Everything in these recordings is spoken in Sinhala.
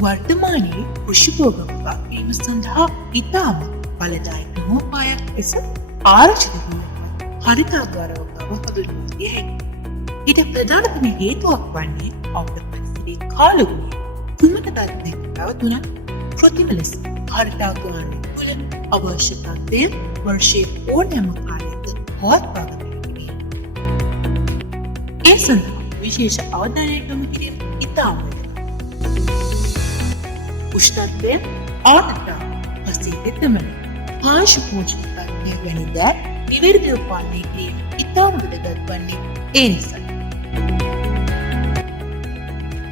වර්තමානයේ කෘෂිභෝගකවා වීම සඳහා ඉතාම බලදායක නෝපායක් ලෙස ආරක්ෂිත වීමත් හරිතාගාරවකාව හඳුන්වන්නේ හැකියි. ඊට ප්‍රධානතම හේතුවක් වන්නේ අවුරුදු පරිසරයේ කාලගුණය කුමන තත්ත්වයක පැවතුනත් කෘත්‍රිම ලෙස හරිතාගාරය තුළ අවශ්‍ය තත්ත්වය වර්ෂයේ ඕනෑම කාලයක පවත්වාගෙන යෑම. ඒ සඳහා විශේෂ අවධානයක් යොමු කිරීම ඉතාම උෂ්ණත්වය ආර්ද්‍රතාව පසේ දෙතමන පාර්ශ්ව පෝෂක තත්ත්වය වැනි දෑ නිවැරදිව පාලනය කිරීම ඉතාම වැදගත් වන්නේ ඒ නිසයි.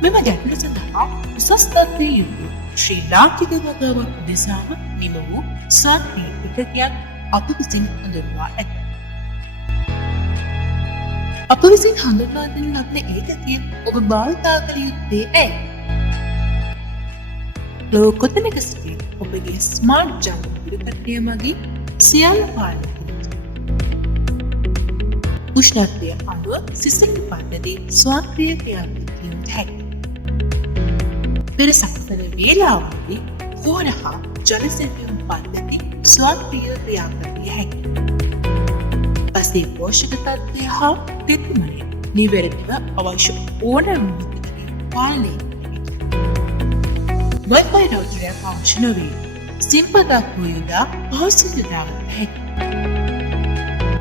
මෙම ගැටලු සඳහා උසස් තත්ත්වයේ යුතු ශ්‍රී ලාංකික වගාවක් උදෙසාම නිම වූ ස්වක්‍රීය එකකයක් අප විසින් හඳුන්වා ඇත. අප විසින් හඳුන්වා දෙන ලබන ඒකකය ඔබ භාවිතා කළ යුත්තේ ඇයි? ලොව කොතැනක සිටි ඔබගේ ස්මාර්ට් ජංගම දුරකථනය මගින් සියල්ල පාලනය කරනවා. උෂ්ණත්වය අනුව සිසිල් පද්ධති ස්වක්‍රීය ක්‍රියාත්මක කිරීමට හැකියි. පෙර සකසන වේලාවේදී හෝන හා ජල සෙවීම පද්ධති ස්වක්‍රීය ක්‍රියාත්මක විය හැකියි. පසේ පෝෂක තත්ත්වය හා තෙත්මනය නිවැරදිව අවශ්‍ය ඕනෑම මුහුදකදී පාලනය වයිෆයි රවුටරයක් අවශ්‍ය නොවේ. සිම්පදක් යොදා පහසු යොදාගත හැකියි.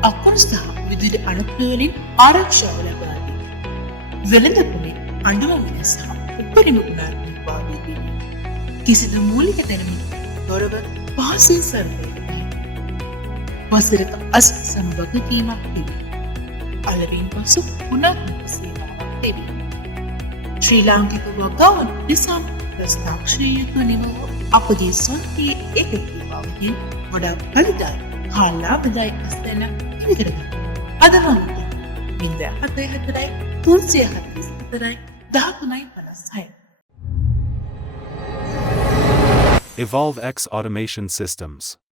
අකුරු සහ විදුලි අනුක්‍රමවලින් ආරක්ෂාව ලබා දී. වෙළඳපොලේ අඬවැන්න සහ උපරිම ගුණාත්මක භාවය දී. කිසිදු මූලික දැනුමින් තොරව පහසුවෙන් සරලව වසරක 80 වගකීමක් තිබේ. අලවින් පසු ගුණාත්මක සේවාවක් තිබේ. ශ්‍රී ලාංකික වගාවන් නිසා ප්‍රස්තාක්ෂණය යුතු නිම අපගේ ස්වකීය ඒකකීවාවකින් වඩා බලදායි හා ලාභදායි අස්තැන ඉදිකරගන්න. අද මම 074 344 1356 Evolve X Automation Systems.